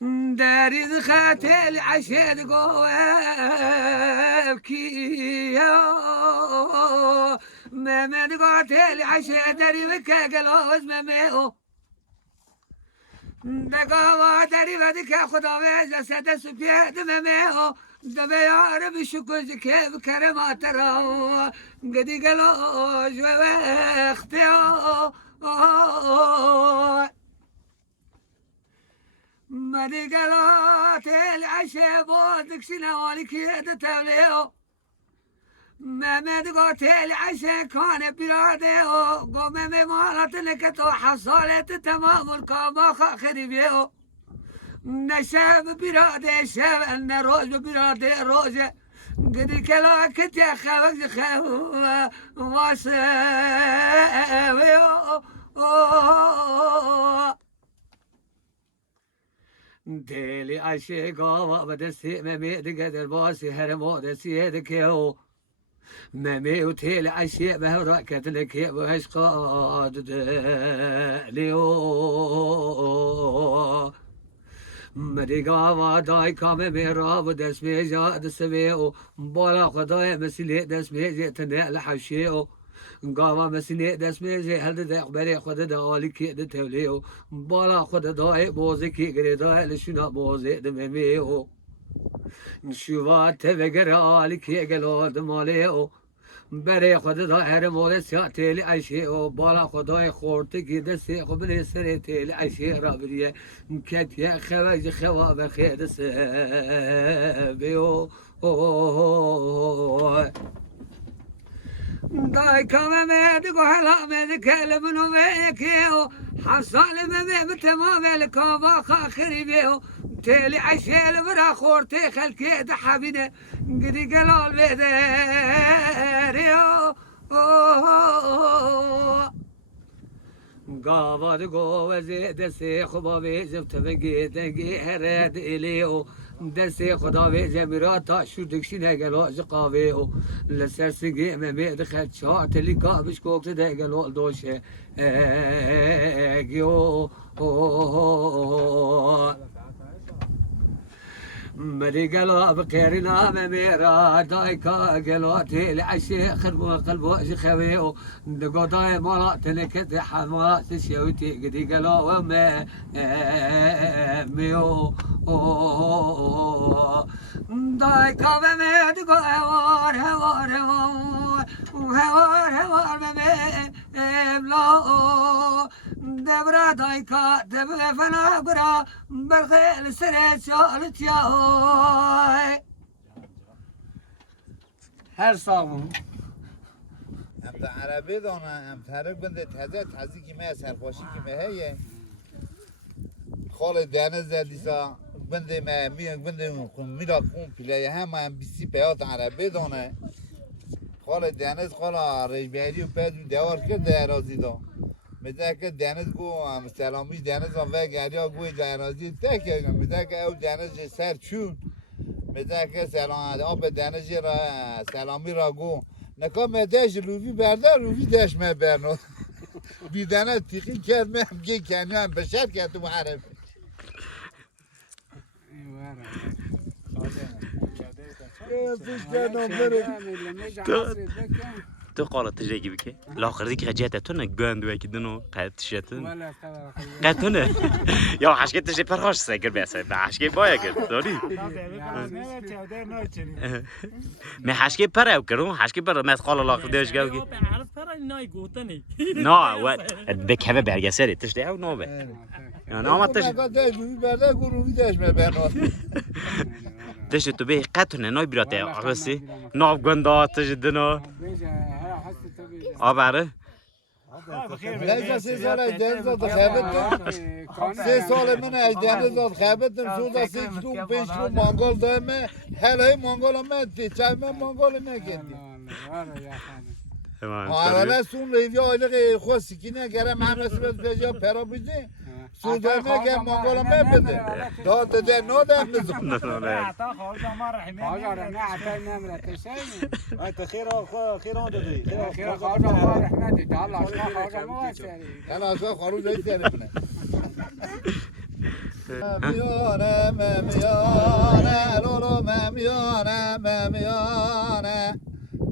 داري ذخاتي لعشيد قوابكي ما دقاتي لعشيد داري وكا قلوز مميو دقاوا داري بدك خدا ويزا سد سبيد مميو دبي يا ربي شكر كيف كرمات راو قدي قلوز واختيو مدقلات العشاء بودك سنوالي كيد تبليو ما مدقات العشاء كان براديو قوم ممارات لكتو حصالت تمام الكابا خريبيو نشاب برادي شاب ان روز برادي روزة قد كلا كتي خاوك خاو واسويو ديلي عشيقا وبدسي ممي دقدر باسي هرمو دسي دكيو ممي وتيلي عشيق بهركت لكي وعشقا دليو مدقا وداي كامي ميرا ودسمي جا دسميو بالا خداي مسلي دسمي جيتني لحشيو قاوا مسني دسمي زي هل ده قبلي خد ده آلی کی ده تولیو بالا خد دای بازی کی گری دای لشنا بازی دمیو شوات تبگر آلی کی گلاد مالیو برای خود دا هر مال سیاه تیلی عشی و بالا خدای خورتی کی دستی قبلی سری تیلی عشی را بریه کتیه خواج خوا بخیر سبیو داي كما مدقو هلا مدكلم نوميكيو حصل ممي بتمام الكوما خاخري بيو تيلي عشيل برا خورتي خلكي دحابينه قدي قلال بيداريو قابد قوة زيد سي خبابي زفت بقي دقي هراد إليو دسي خداوي جميراتا شو دكشينا قلو زقاويو لسرسقي ممي دخل شاعت اللي كابش كوكت دا قلو دوشي ايو مدي قلو بقيرنا مميرا دايكا قلو تيلي عشي خربو قلبو جخويو دقو داي مالات نكت حمات شوتي قدي قلو ميو داي كابا مدقو هوار هوار هوار هوار هوار مميملو دبرا دايكا دبغ فنا برا برخيل سريت شالت ياهوي هر صامو ام تا عربی دانه ام ترک بنده تازه که مه سرخوشی که مه هیه خال دانه زدیسا بنده مه بنده میرا خون پیله هم هم بیسی پیات عربی دانه خال دانه خال رجبیری و پید دوار کرد ارازی دان میده که دانه گو سلامیش دانه و گریا گوی ارازی تکه میده که او دانه سر چون میده که سلام آب دانه را سلامی را گو نکام داش روی برده روی داش ما برنو بیدانه تیخی کرد من گی کنی هم بشر کرد تو عربی تو قالت تجري بك لا خرديك خجاتتنا جاند وكدنو قاعد تشاتن قاتنا يا حشكت تجي برخش ساكر بس حشكي بايا كر دوري ما حشكي برا كرو حشكي برا ما قال لا خديش جاوكي عارف برا ناي قوتني نا بك هبه برجسري تشتي او نوبه يعني ما تش تشتي تبي قاتنا ناي براتي عرسي ناف غندا تجدنا آباره ليش 3 سال ایدن زاد خیبتم 3 سال من ایدن زاد خیبتم سودا 3 کیلو 5 کیلو مانگول دارم هلای مانگول من چای من مانگول نکردی آره سون ریوی آیله خو سکینه گرم هم رسید بجا پرا بیزی سودا نگه مانگول من بده داد ده نو ده نزون عطا خارج ما رحمه خارج نه عطا نمره تشینی انت خير دادی خير خارج ما رحمه تعال عشان خارج ما انا عشان خروج زي تاني Memiyane, memiyane, lolo memiyane, memiyane.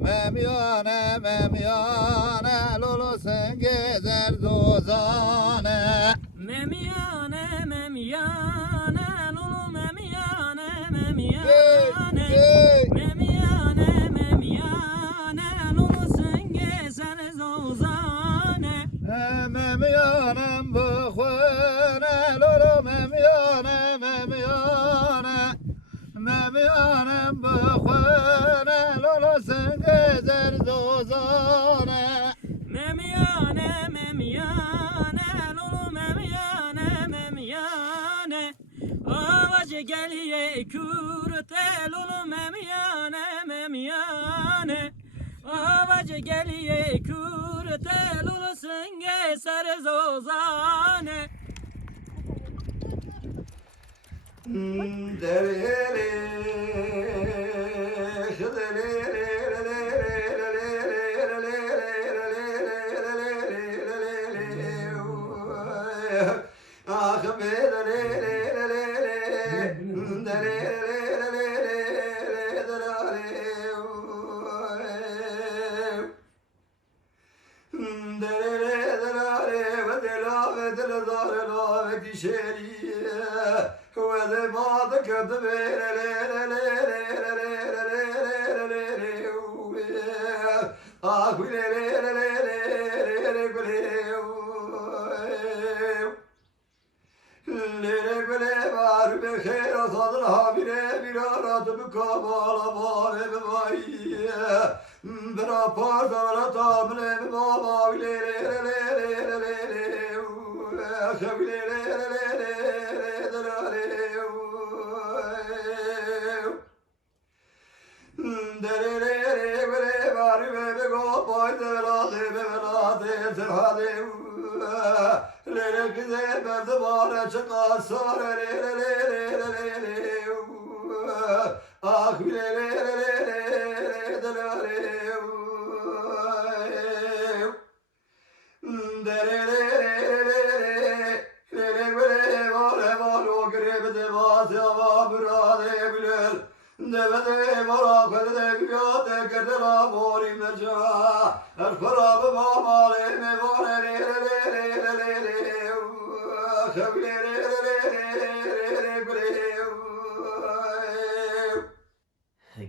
Memiyane, memiyane, lolo sen gezer dozane. Memiyane, memiyane, lolo memiyane, memiyane. Memiyane, memiyane, lolo sen gezer dozane. Memiyanem bıkhvene, lolo memiyane, memiyane. Memiyanem bıkhvene, lolo sen gezer dozane. Memiyane, memiyane, lolo memiyane, memiyane. Avacı geliye kürte, lolo memiyane, memiyane. Avacı geliye kürte, lolo senge serzozane.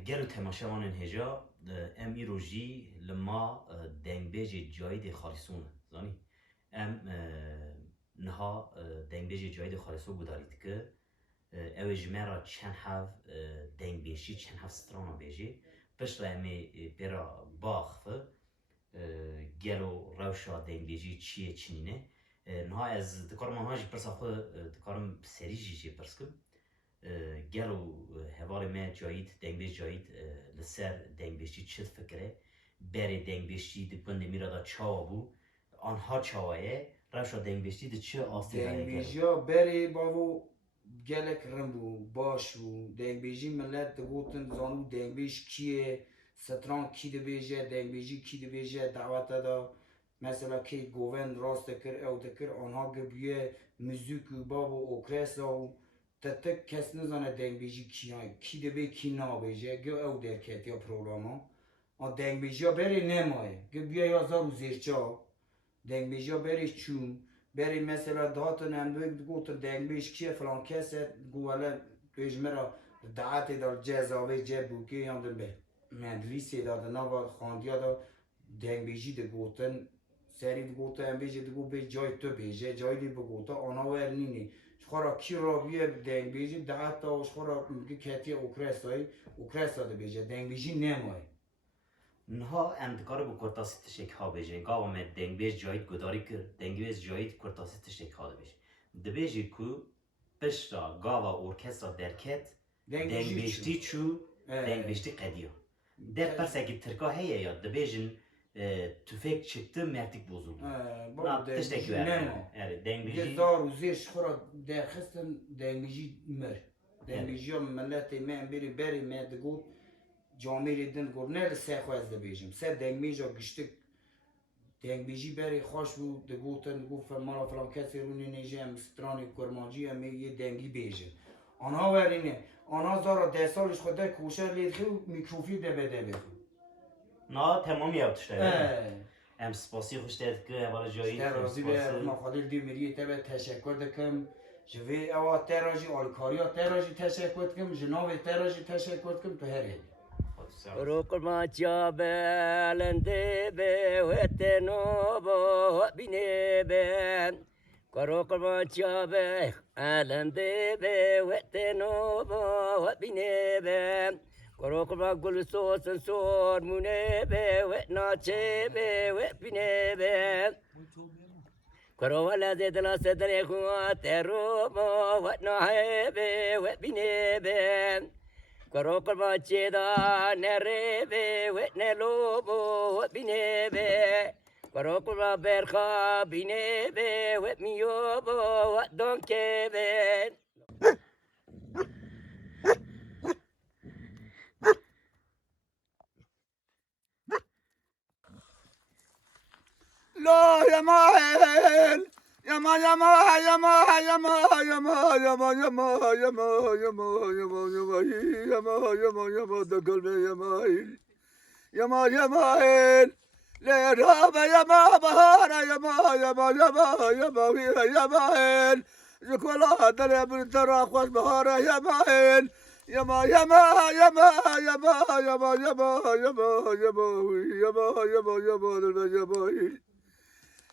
گرو تماشاوانین هجا ام ایروژی لما دنگبیج جاید خالصون زانی ام نها دنگبیج جاید خالصو بودارید که او جمعه چند هف دنگبیشی چند هف سترانا بیجی پشت امی برا باخف گرو روشا دنگبیجی چیه چنینه نها از دکارم آنها جی پرسا خود دکارم سریجی جی پرسکم گلو هوار ما جایید دنگبیش جایید لسر دنگبیشی چه فکره بره دنگبیشی دکون میرا دا چاوا بو آنها چاوایه روشا دنگبیشی ده چه آستی دنگبیشی ها بره باو گلک رمبو باشو دنگبیشی ملت دگوتن زانو دنگبیش کیه ستران کی ده بیجه دنگبیشی کی ده بیجه دعوت دا مثلا کی گوون راست کر او دکر آنها گبیه موزیک باو اوکرسا و تتک کس نزانه دنگبیجی کی دبی کی نابیجه گو او درکت یا پروگراما آن دنگبیجی ها بری نمایه گو بیا یا زارو زیرچا دنگبیجی ها بری چون بری مثلا دهاتن اندوی گوتن دنگبیج کیه فلان کسه گواله دویجمرا دعاتی دار جزاوی جبو که یاندن به مدرسی داد نوار خاندیا دا دنگبیجی ده گوتن سری ده گوتن امبیجی ده گو به جای تو بیجه جای دی بگوتا آنا ورنینی خورا کی را بیه دنگبیجی دعات تا وش خورا میگه کتی اوکرسای ده بیجه دنگبیجی نمای نها اندکار با کرتاسی تشک ها بیجه گاو من دنگبیج جایید گداری کر دنگبیج جایید کرتاسی تشک ها بیجه دبیجی کو پشتا گاوا ارکسترا درکت دنگبیجتی چو دنگبیجتی قدیو در پس اگه ترکا هیه یا دبیجن tüfek çıktı mertik bozuldu. Tişteki verdi. Yani dengeci. Dar uzir şura derxistin dengeci mer. Dengeci milleti men beri med gut camiri din gur ne se xwaz de bejim. Se dengeci giştik دنگ بیجی بری خوش بود دگوتن گفت مالا فلان کسی رو نینیجه ام سترانی کرمانجی ام یه دنگی بیجه آنها ورینه آنها زارا 10 سالش خود ده کوشه لیدخی و میکروفی ده بده بخو نه تمام یادشته ام سپاسی خوش دید که اول جایی در راضی به ما خادل دی میری تبه تشکر دکم جوی اوا تراجی آلکاریا تراجی تشکر دکم جناب تراجی تشکر دکم تو هر هدی رو قربان چابلنده به وطنو با بینه به کرو قربان چابلنده به وطنو با بینه به کرو قربان گل سوسن سور مونه به وطناچه به وطبینه به کرو ولد دل صدر خوات رو با وطناه به وطبینه به کرو قربان چیدا نره به وطن لوبو بینه به کرو قربان برخا بینه به وط میو با وط دانکه به لا يا ماهل يا ما يا ما يا ما يا ما يا ما يا ما يا ما يا ما يا ما يا ما يا ما يا ما يا ما يا ما ده قلبي يا ماهل يا ما يا ماهل لا راب يا ما بهار يا ما يا ما يا ما يا ما يا ماهل يقول هذا يا بنت راخوش بهار يا ماهل يا ما يا ما يا ما يا ما يا ما يا ما يا ما يا ما يا ما يا ما يا ما يا ما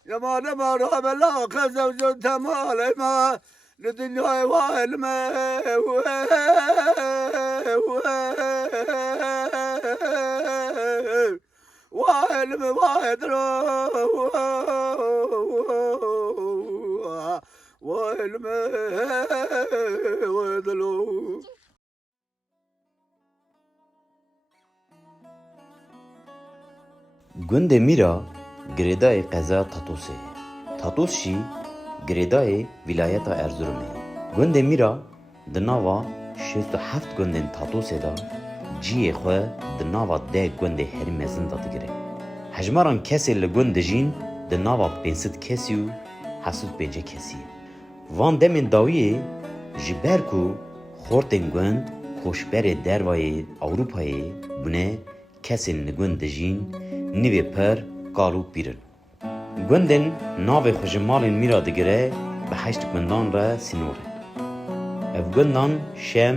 يا ما لما راب الله خزو جد تمال ما لدنيا وائل ما وائل ما واحد وائل ما واحد لو گند میرا گریدای قزا تاتوسه تاتوس شی گریدای ولایت ارزرومه گند میرا دناوا 67 گندن تاتوسه دا جیه خواه دناوا ده گند هری مزن دا دگره حجماران کسی لگند جین دناوا 500 کسی و 75 کسی وان دمین داویه جبرکو خورتن گند خوشبر دروای اوروپای بونه کسی لگند جین نیوی پر قالو بیرن گندن ناو خوشمالین میرا دگره به 8 گندان را سینوره اف گندان شم،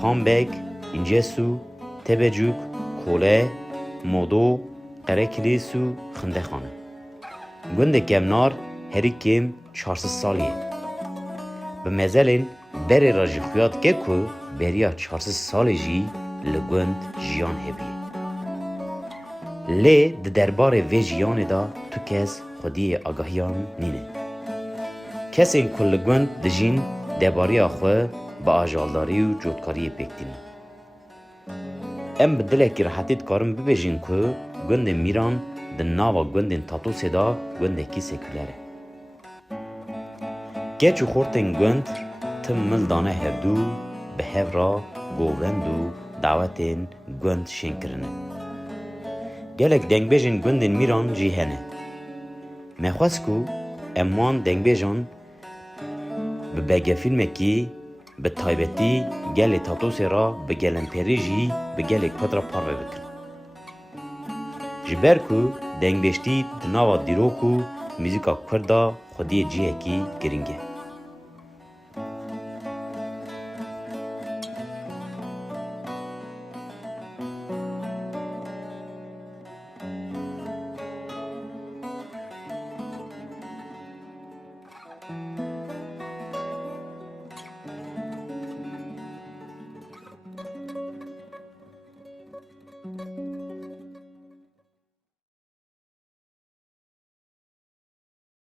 خانبک، انجسو، تبجوک، کوله، مودو، قرکلیسو، خنده خانه گند کمنار هری کم 400 سالیه به مزلین بری را جخویات که که بریا 400 سالی جی لگند جیان هبیه لی ده دربار وی جیان دا تو کس خودی آگاهیان نینه کسین کل گند دجین درباری آخوه با آجالداری و جودکاری پکتینه ام بدله که راحتیت کارم ببیجین که گند میران ده ناوا گند تاتوسه دا گند کی سکولره گچو خورتن گند تم ملدانه هردو به هفرا گووند و دعوتین گند شنکرنه گلک دنگ بیجن گندن میران جی هنه مخواست کو امان دنگ بیجان به بگه فیلمه کی به تایبتی گل تاتوسی را به گلن پری جی به گل کدرا پاروه بکن جبر کو دنگ بیشتی دناوا دیرو کو موزیکا کردا خودی جیه کی گرینگه